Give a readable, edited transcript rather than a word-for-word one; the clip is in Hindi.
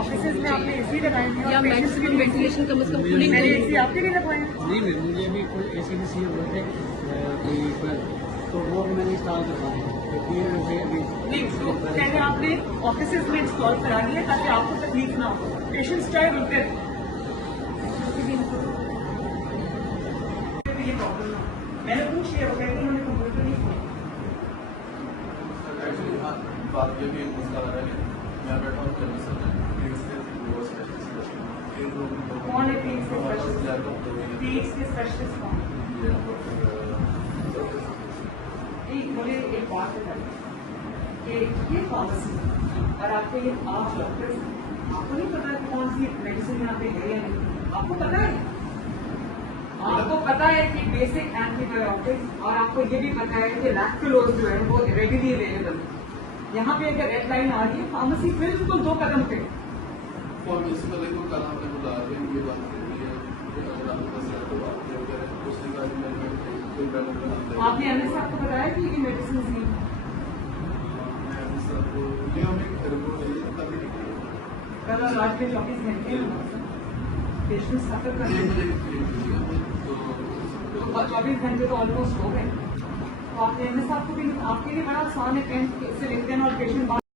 ऑफिसेज में आपने एसी लगाए हैं या मैक्सिमम वेंटिलेशन कम से कम कूलिंग मैंने एसी आपके लिए लगवाए हैं? नहीं मैम, मुझे अभी कोई एसी भी चाहिए हुए थे कोई तो वो भी मैंने इंस्टॉल करवाए हैं। नहीं, तो पहले आपने ऑफिसेज में इंस्टॉल करा लिया ताकि आपको तकलीफ ना हो, पेशेंट्स चाहे रुकते ये प्रॉब्लम ना। मैंने पूछ लिया, वो कहते उन्होंने कंप्यूटर नहीं किया। बात ये भी मसला है कि मैं बैठा हूँ कौन है पीक्स के स्पेशलिस्ट? पीक्स के स्पेशलिस्ट कौन? मुझे एक बात बताइए कि ये फार्मेसी और आपके ये आप डॉक्टर्स, आपको नहीं पता कि कौन सी मेडिसिन यहाँ पे है या नहीं? आपको पता है? आपको पता है कि बेसिक एंटीबायोटिक्स, और आपको ये भी पता है कि लैक्टोलोज जो है वो रेडिली अवेलेबल है। यहाँ पे अगर रेड लाइन आ रही है, फार्मेसी बिल्कुल 2 कदम पे। फार्मेसी वाले को कल हमने बुला के ये बात करनी है, अगर आपके पास है तो आप जो करें उसके बाद में आपने एमएस साहब को बताया कि ये मेडिसिन नहीं है? ये हमें घर को तभी कल और आज के 24 घंटे पेशेंट सफर कर रहे हैं, तो 24 घंटे तो ऑलमोस्ट हो गए। तो आपने एमएस साहब को भी, आपके लिए बड़ा आसान है, पेन से लिख देना और पेशेंट